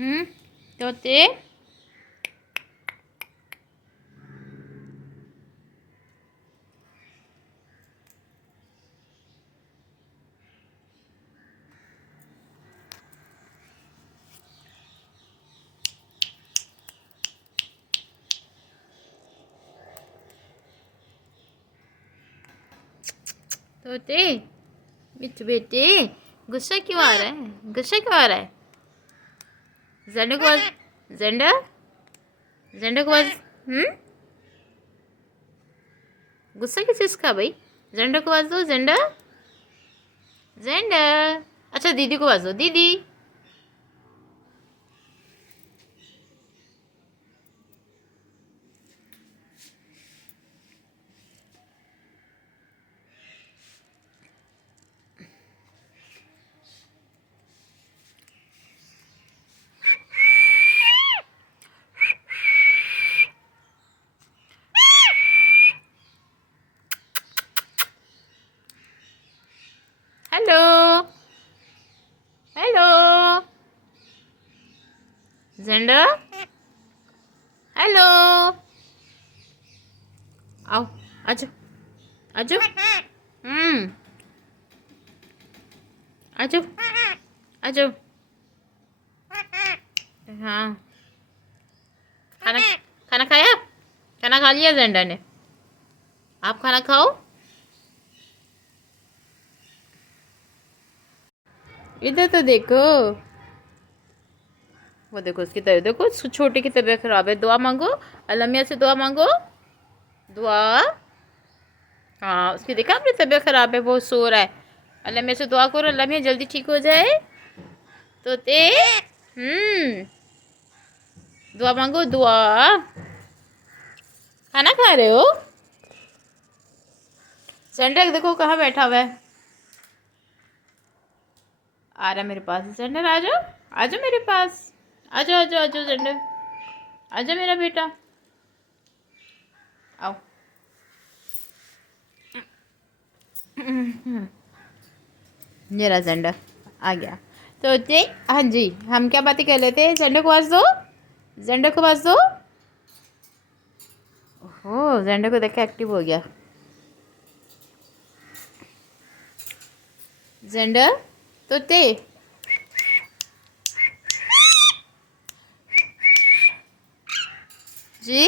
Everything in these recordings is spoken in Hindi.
तोते। तोते मिट्ठू बेटे, गुस्सा क्यों आ रहा है? गुस्सा क्यों आ रहा है? जेंडर को जेंडर जेंडर को गुस्सा किस चीज़ का भाई? जेंडर को आवाज दो। Gender gender. अच्छा दीदी को आवाज दो। दीदी। Hello hello gender. हेलो। आओ आजो आजो। आजो आजो। हाँ खाना खाना खाया? खाना खा लिया जेंडर ने। आप खाना खाओ। इधर तो देखो। वो देखो उसकी तबीयत देखो। छोटे की तबीयत खराब है। दुआ मांगो। अल्लाह मियाँ से दुआ मांगो। दुआ। हाँ उसकी देखा आपने तबीयत खराब है, वो सो रहा है। अल्लाह मियाँ से दुआ करो अल्लाह मियाँ जल्दी ठीक हो जाए। तोते दुआ मांगो। दुआ। खाना खा रहे हो? सेंटर देखो कहाँ बैठा हुआ है। आ रहा मेरे पास। सेंटर आ जाओ। आ जाओ मेरे पास। आ जाओ आ जाओ आ जाओ सेंटर। आ जाओ मेरा बेटा। आओ। मेरा सेंटर आ गया। तो हाँ जी, हम क्या बातें कर लेते हैं? जेंडर को आवाज दो। जेंडर को आवाज दो। ओह जेंडर को देखा एक्टिव हो गया। जेंडर तोते। जी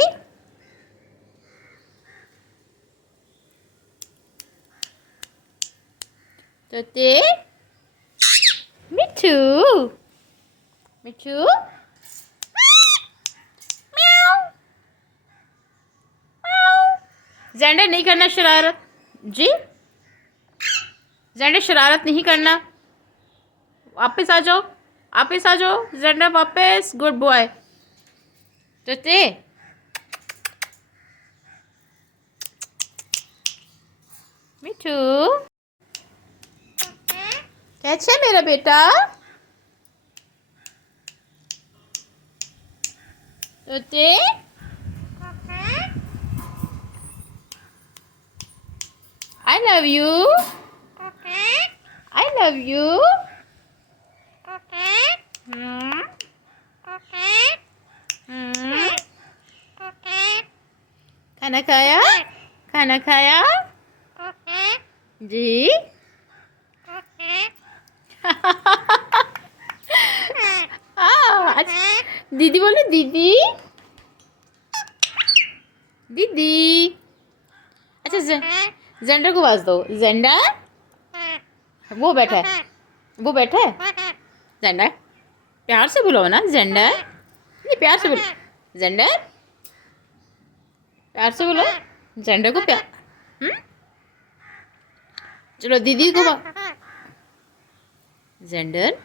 तोते। मिठू मिठू। जेंडर नहीं करना शरारत। जी जेंडर शरारत नहीं करना। वापस आ जाओ। वापस आ जाओ जेंडर वापस। Good boy. तोते मिठू। कैसे मेरा बेटा? तोते I love you. I love you. Hmm? Hmm? खाना खाया? खाना खाया? जी अच्छा दीदी बोलो। दीदी दीदी। अच्छा जेंडर को आवाज दो। जेंडर। वो बैठा है। वो बैठा है। जेंडर प्यार से बुलाओ ना। जेंडर नहीं प्यार से बोलो। जेंडर प्यार से बोलो। जेंडर को प्यार। चलो दीदी को जेंडर।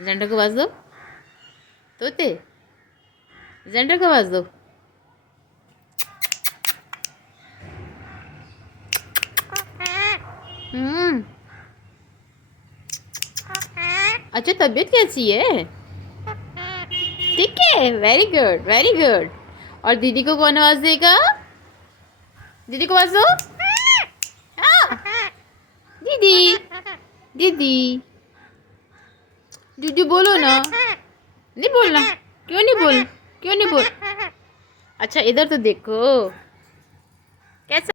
जेंडर को आवाज दो। तोते जेंडर को आवाज दो। अच्छा तबीयत कैसी है? ठीक है। Very good very good. और दीदी को कौन आवाज देगा? दीदी को आवाज दो। हाँ दीदी दीदी दीदी बोलो ना। नहीं बोलना? क्यों नहीं बोल? क्यों नहीं बोल? अच्छा इधर तो देखो कैसा